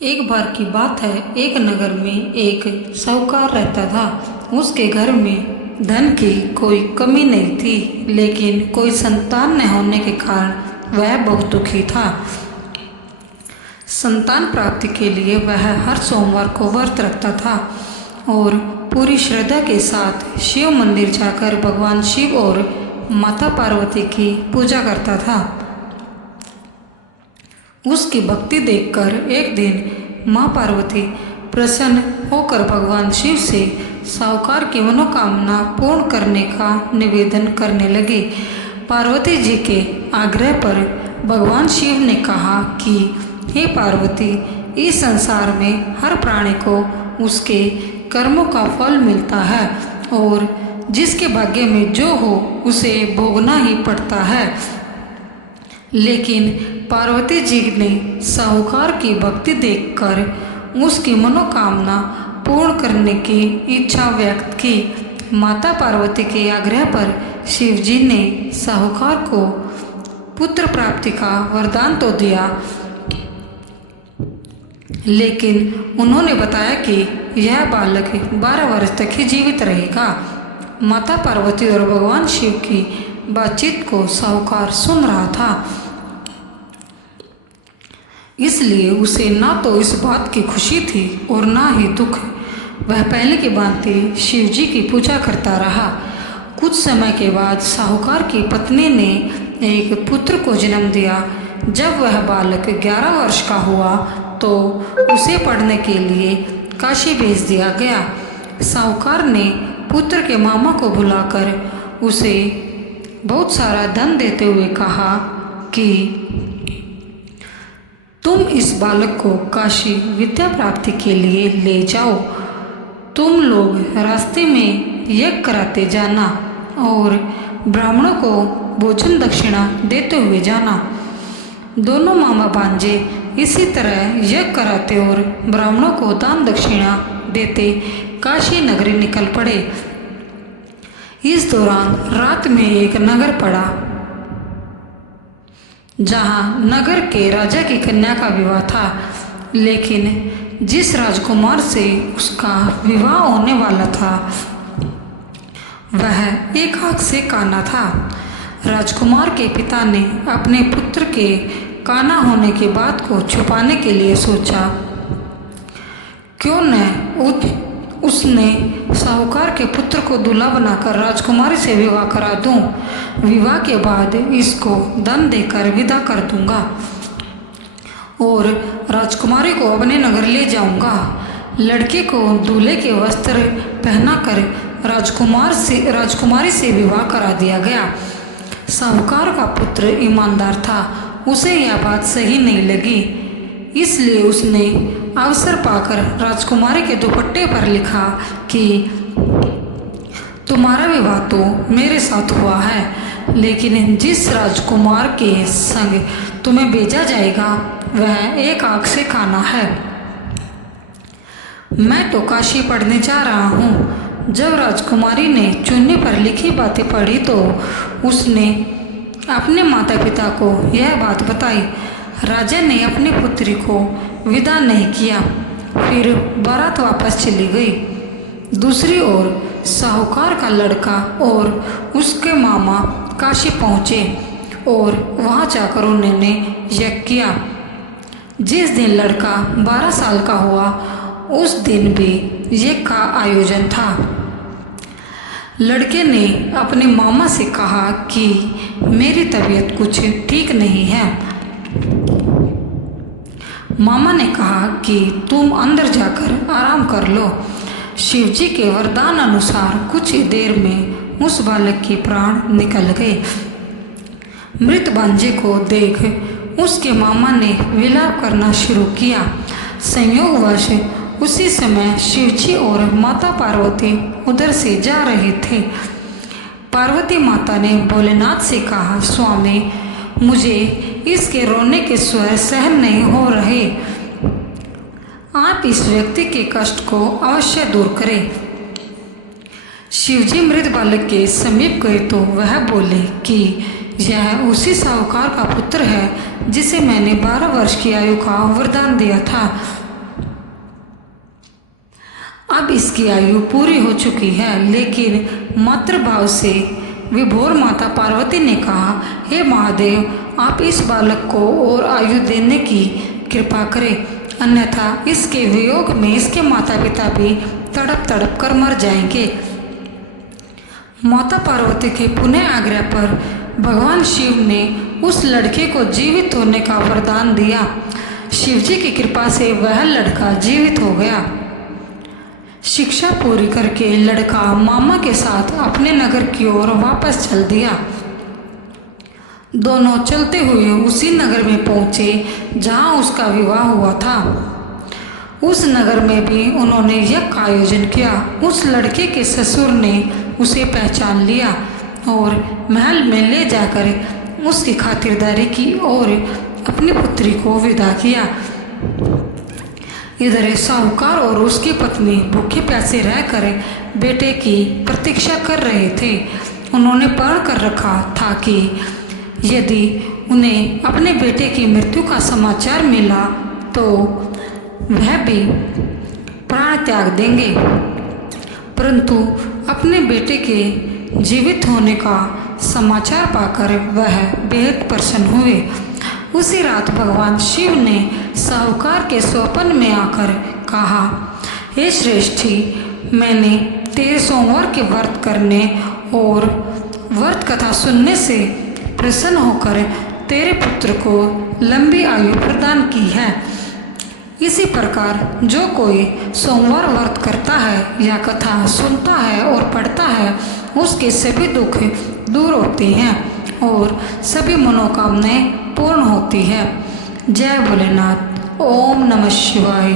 एक बार की बात है। एक नगर में एक साहूकार रहता था। उसके घर में धन की कोई कमी नहीं थी, लेकिन कोई संतान न होने के कारण वह बहुत दुखी था। संतान प्राप्ति के लिए वह हर सोमवार को व्रत रखता था और पूरी श्रद्धा के साथ शिव मंदिर जाकर भगवान शिव और माता पार्वती की पूजा करता था। उसकी भक्ति देखकर एक दिन माँ पार्वती प्रसन्न होकर भगवान शिव से साहूकार की मनोकामना पूर्ण करने का निवेदन करने लगी। पार्वती जी के आग्रह पर भगवान शिव ने कहा कि हे पार्वती, इस संसार में हर प्राणी को उसके कर्मों का फल मिलता है और जिसके भाग्य में जो हो उसे भोगना ही पड़ता है। लेकिन पार्वती जी ने साहूकार की भक्ति देखकर उसकी मनोकामना पूर्ण करने की इच्छा व्यक्त की। माता पार्वती के आग्रह पर शिव जी ने साहूकार को पुत्र प्राप्ति का वरदान तो दिया, लेकिन उन्होंने बताया कि यह बालक 12 वर्ष तक ही जीवित रहेगा। माता पार्वती और भगवान शिव की बातचीत को साहूकार सुन रहा था, इसलिए उसे ना तो इस बात की खुशी थी और ना ही दुख। वह पहले की भांति शिव जी की पूजा करता रहा। कुछ समय के बाद साहूकार की पत्नी ने एक पुत्र को जन्म दिया। जब वह बालक 11 वर्ष का हुआ तो उसे पढ़ने के लिए काशी भेज दिया गया। साहूकार ने पुत्र के मामा को बुलाकर उसे बहुत सारा धन देते हुए कहा कि तुम इस बालक को काशी विद्या प्राप्ति के लिए ले जाओ। तुम लोग रास्ते में यज्ञ कराते जाना और ब्राह्मणों को भोजन दक्षिणा देते हुए जाना। दोनों मामा भांजे इसी तरह यज्ञ कराते और ब्राह्मणों को दान दक्षिणा देते काशी नगरी निकल पड़े। इस दौरान रात में एक नगर पड़ा, जहाँ नगर के राजा की कन्या का विवाह था, लेकिन जिस राजकुमार से उसका विवाह होने वाला था वह एक आँख से काना था। राजकुमार के पिता ने अपने पुत्र के काना होने की बात को छुपाने के लिए सोचा, क्यों न उसने साहूकार के पुत्र को दूल्हा बनाकर राजकुमारी से विवाह करा दूं। विवाह के बाद इसको धन देकर विदा कर दूंगा और राजकुमारी को अपने नगर ले जाऊंगा। लड़के को दूल्हे के वस्त्र पहनाकर राजकुमारी से विवाह करा दिया गया। साहूकार का पुत्र ईमानदार था, उसे यह बात सही नहीं लगी, इसलिए उसने अवसर पाकर राजकुमारी के दुपट्टे पर लिखा कि तुम्हारा विवाह तो मेरे साथ हुआ है, लेकिन जिस राजकुमार के संग तुम्हें भेजा जाएगा वह एक आँख से काना है। मैं तो काशी पढ़ने जा रहा हूँ। जब राजकुमारी ने चुन्नी पर लिखी बातें पढ़ी तो उसने अपने माता पिता को यह बात बताई। राजा ने अपनी पुत्री को विदा नहीं किया, फिर बारात वापस चली गई। दूसरी ओर साहूकार का लड़का और उसके मामा काशी पहुँचे और वहाँ जाकर उन्होंने यज्ञ किया। जिस दिन लड़का 12 साल का हुआ उस दिन भी यज्ञ का आयोजन था। लड़के ने अपने मामा से कहा कि मेरी तबीयत कुछ ठीक नहीं है। मामा ने कहा कि तुम अंदर जाकर आराम कर लो। शिवजी के वरदान अनुसार कुछ ही देर में उस बालक के प्राण निकल गए। मृत भांजे को देख उसके मामा ने विलाप करना शुरू किया। संयोगवश उसी समय शिवजी और माता पार्वती उधर से जा रहे थे। पार्वती माता ने भोलेनाथ से कहा, स्वामी, मुझे इसके रोने के स्वर सहन नहीं हो रहे। आप इस व्यक्ति के कष्ट को अवश्य दूर करें। शिवजी मृत बालक के समीप गए तो वह बोले कि यह उसी साहूकार का पुत्र है जिसे मैंने 12 वर्ष की आयु का वरदान दिया था। अब इसकी आयु पूरी हो चुकी है। लेकिन मातृभाव से विभोर माता पार्वती ने कहा, हे महादेव, आप इस बालक को और आयु देने की कृपा करें, अन्यथा इसके वियोग में इसके माता पिता भी तड़प तड़प कर मर जाएंगे। माता पार्वती के पुनः आग्रह पर भगवान शिव ने उस लड़के को जीवित होने का वरदान दिया। शिवजी की कृपा से वह लड़का जीवित हो गया। शिक्षा पूरी करके लड़का मामा के साथ अपने नगर की ओर वापस चल दिया। दोनों चलते हुए उसी नगर में पहुंचे जहां उसका विवाह हुआ था। उस नगर में भी उन्होंने यज्ञ का आयोजन किया। उस लड़के के ससुर ने उसे पहचान लिया और महल में ले जाकर उसकी खातिरदारी की और अपनी पुत्री को विदा किया। इधर साहूकार और उसकी पत्नी भूखे प्यासे रहकर बेटे की प्रतीक्षा कर रहे थे। उन्होंने पढ़ कर रखा था कि यदि उन्हें अपने बेटे की मृत्यु का समाचार मिला तो वह भी प्राण त्याग देंगे, परंतु अपने बेटे के जीवित होने का समाचार पाकर वह बेहद प्रसन्न हुए। उसी रात भगवान शिव ने साहूकार के स्वप्न में आकर कहा, हे श्रेष्ठी, मैंने तेरे सोमवार के व्रत करने और व्रत कथा सुनने से प्रसन्न होकर तेरे पुत्र को लंबी आयु प्रदान की है। इसी प्रकार जो कोई सोमवार व्रत करता है या कथा सुनता है और पढ़ता है, उसके सभी दुख दूर होते हैं और सभी मनोकामनाएं पूर्ण होती है। जय भोलेनाथ। ओम नमः शिवाय।